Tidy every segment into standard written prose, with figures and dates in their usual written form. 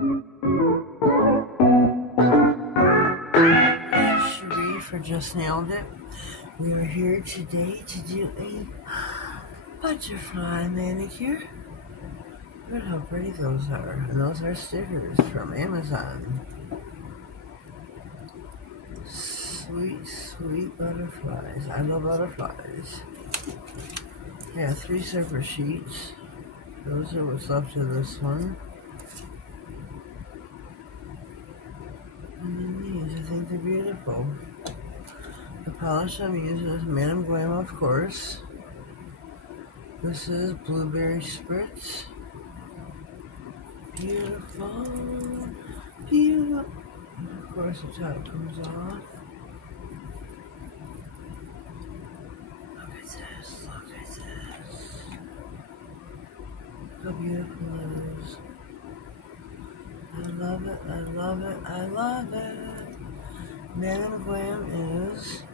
Cherie for Just Nailed It. We are here today to do a butterfly manicure. Look at how pretty those are. And those are stickers from Amazon. Sweet, sweet butterflies. I love butterflies. Yeah, 3 separate sheets. Those are what's left of this one. And then these, I think they're beautiful. The polish I'm using is Madam Glam, of course. This is Blueberry Spritz. Beautiful. Beautiful. Of course, the top comes off. Look at this. Look at this. How beautiful it is. I love it. I love it. I love it. Madam Glam is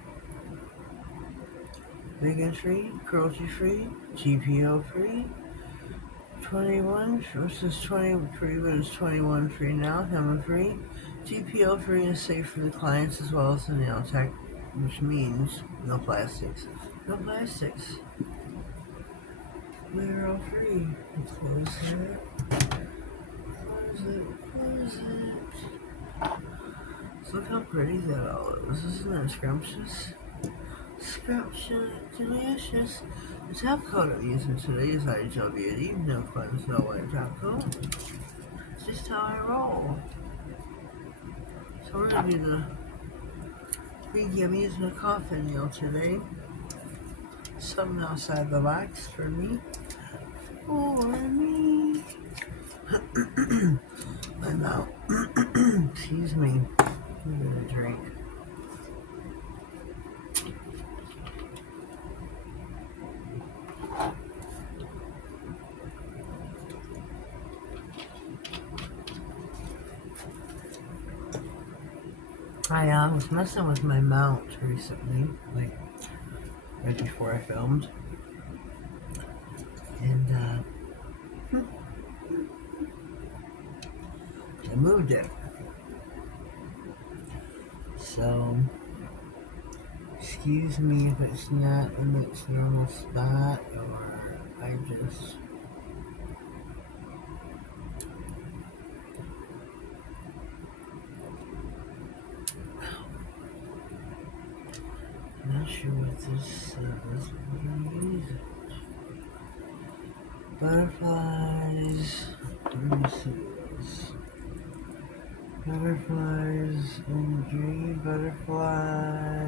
vegan free, cruelty free, GPO free, 21 versus 20 free, but it's 21 free now, HEMA free, GPO free is safe for the clients as well as the nail tech, which means no plastics. No plastics. We're all free. Close it. Close it. Close it. So look how pretty that all is. Isn't that scrumptious? Scrumptious, delicious. The top coat I'm using today is IHL Beauty. No cleanse, no white top coat. It's just how I roll. So we're going to do the freaky. I'm using a coffin nail today. Something outside the box for me. For me. My mouth. Excuse me. I'm going to drink. I was messing with my mount recently, like right before I filmed, and I moved it. So, excuse me if it's not in its normal spot, or I just... Not sure what this says, but I'm gonna use it. Butterflies. Let me see this. Butterflies and dream butterfly.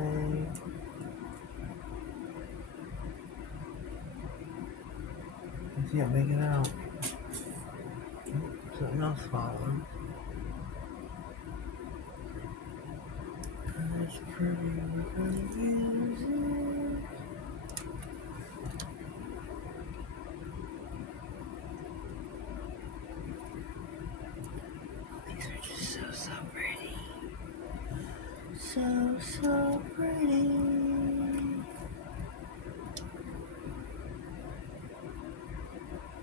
I can't make it out. Something else falling. That's pretty. We're gonna use it. These are just so pretty. So pretty.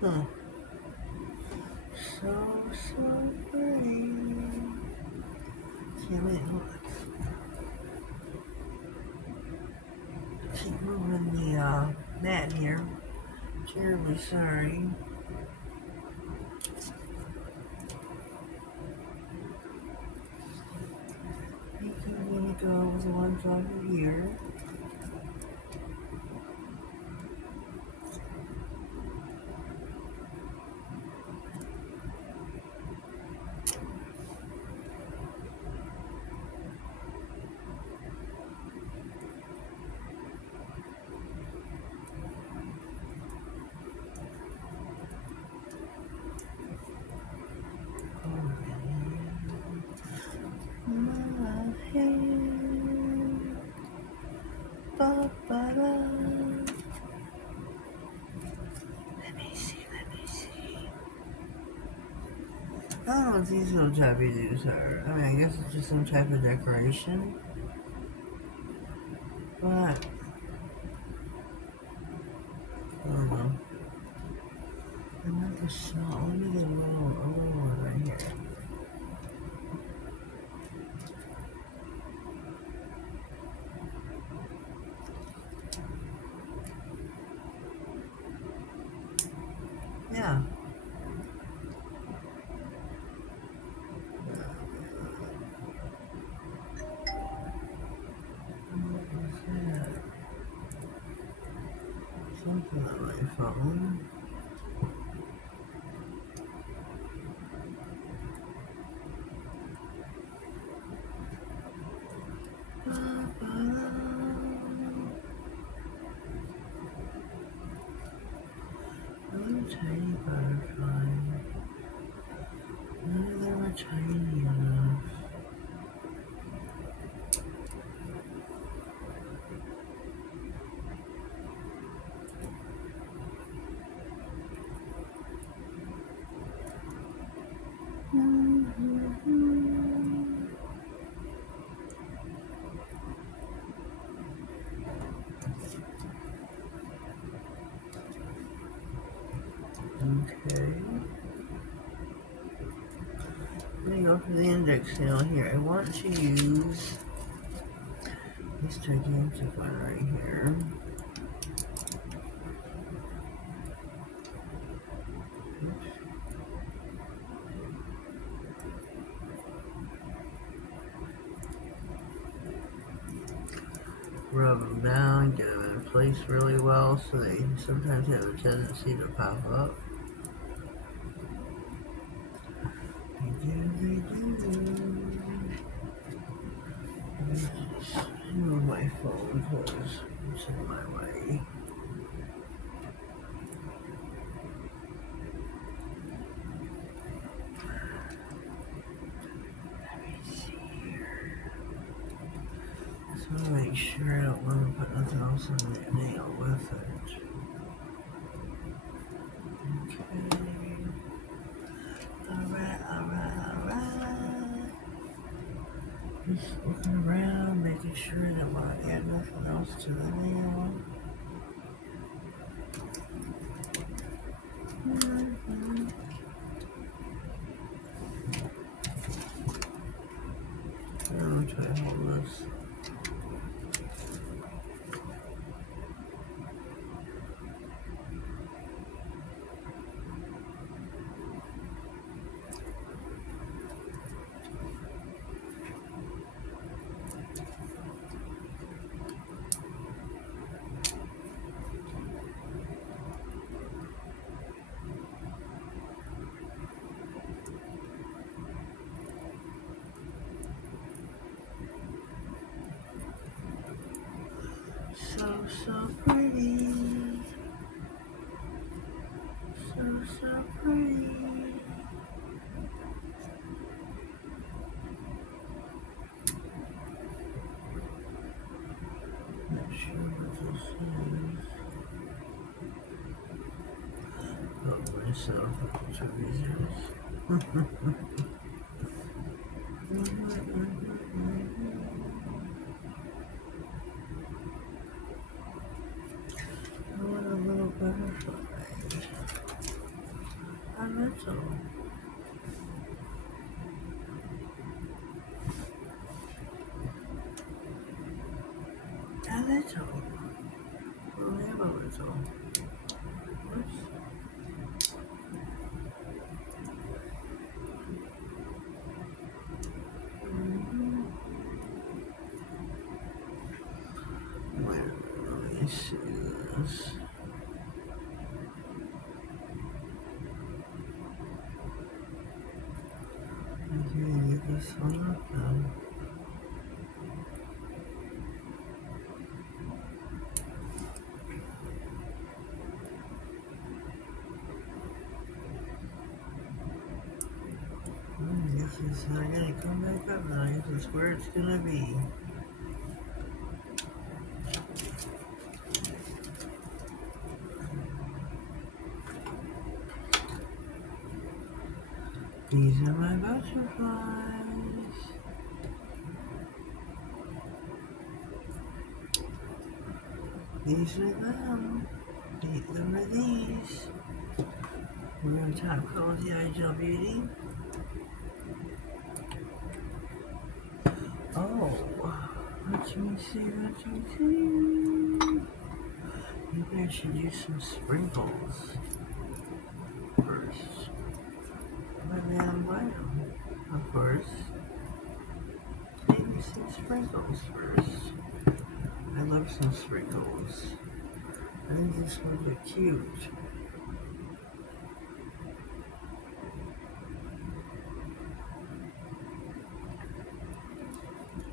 Huh. So pretty. Can't wait, hold on. Keep moving the mat here. Terribly sorry. I think I'm gonna go with the ones over here. I don't know what these little tabby doos are. I mean, I guess it's just some type of decoration. But, I don't know. I want the small, let me get a little one right here. my phone. Little tiny butterfly. None of them are tiny enough. Okay. I'm going to go for the index nail here. I want to use this gigantic one right here. Rub them down, get them in place really well so they sometimes have a tendency to pop up. They do. Move my phone because it's in my way. Let me see here. Just want to make sure I don't want to put nothing else on that nail with it. Okay. Alright. Just looking around, making sure that I want to add nothing else to the nail. I'm trying to hold this. So pretty. So pretty. Not sure what this is. Oh, myself, two reasons. What a little butterfly. A little. A little. We'll have a little. Oops. Let me see this. Okay, get this one up now. I guess it's not gonna come back up now. I guess it's where it's gonna be. These are my butterflies. These are them. Them are these. We're going to top coat the eye gel beauty. Oh, let me see. Maybe I should use some sprinkles first. Maybe I'm bottom, of course. Maybe some sprinkles first. I love some sprinkles. I think these ones are cute.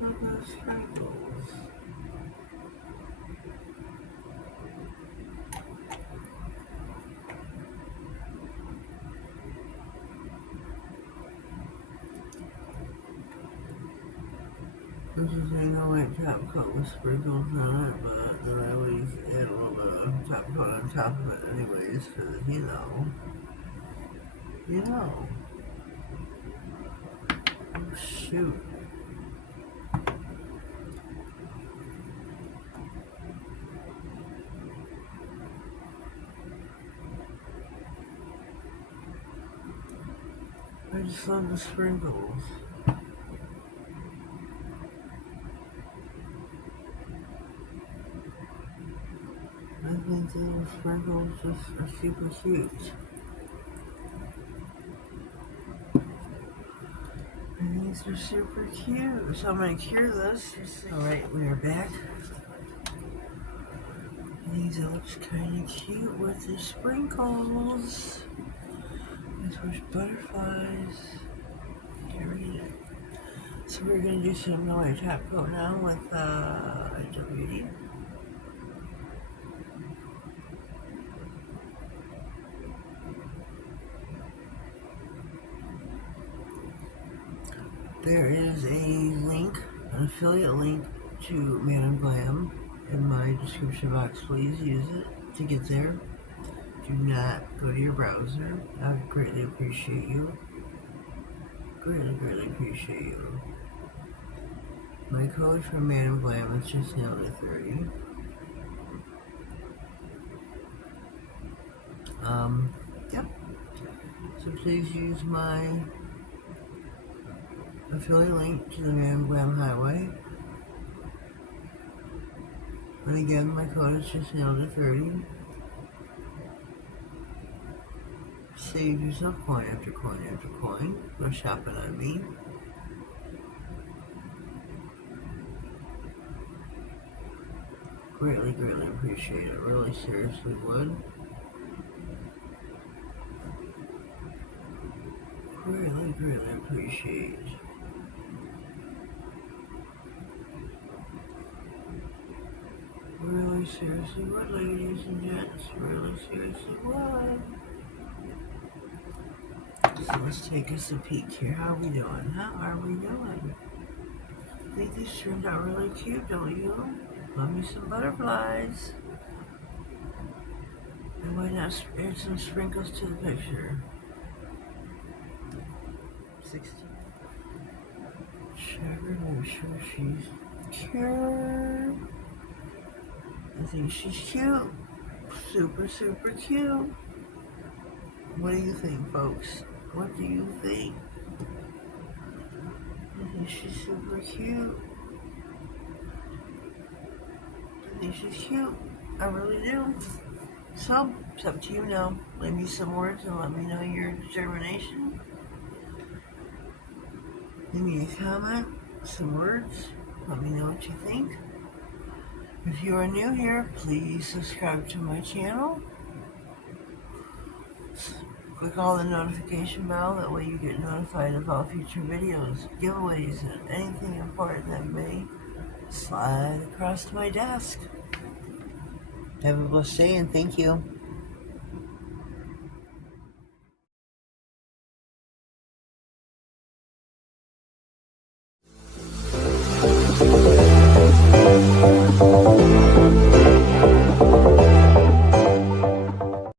Look at those sprinkles. This is a white top coat with sprinkles on it, but then I always add a little bit of top coat on top of it anyways, because, you know. Oh, shoot. I just love the sprinkles. I think the little sprinkles just are super cute. And these are super cute. So I'm going to cure this. Alright, we are back. These looks kind of cute with the sprinkles. These are butterflies. Read it. So we're going to do some white top coat now with WD. There is a link, an affiliate link to Madam Glam in my description box. Please use it to get there. Do not go to your browser. I would greatly appreciate you. Greatly appreciate you. My code for Madam Glam is just nailed at 30. Yep. So please use my affiliate link to the Madam Glam Highway. And again, my code is just nailed at 30. Save yourself coin after coin after coin. Go shopping on me. Greatly appreciate it. Really seriously would. Greatly appreciate it. Really seriously would, ladies and gents. Really seriously would. So let's take us a peek here. How are we doing? I think these turned out really cute, don't you? Love me some butterflies. And why not add some sprinkles to the picture? 16. Check her, make sure she's cute. I think she's cute. Super cute. What do you think, folks? What do you think? I think she's super cute. I think she's cute. I really do. So, it's up to you now. Leave me some words and let me know your determination. Leave me a comment, some words. Let me know what you think. If you are new here, please subscribe to my channel. Click all the notification bell, that way you get notified of all future videos, giveaways, and anything important that may slide across my desk. Have a blessed day and thank you.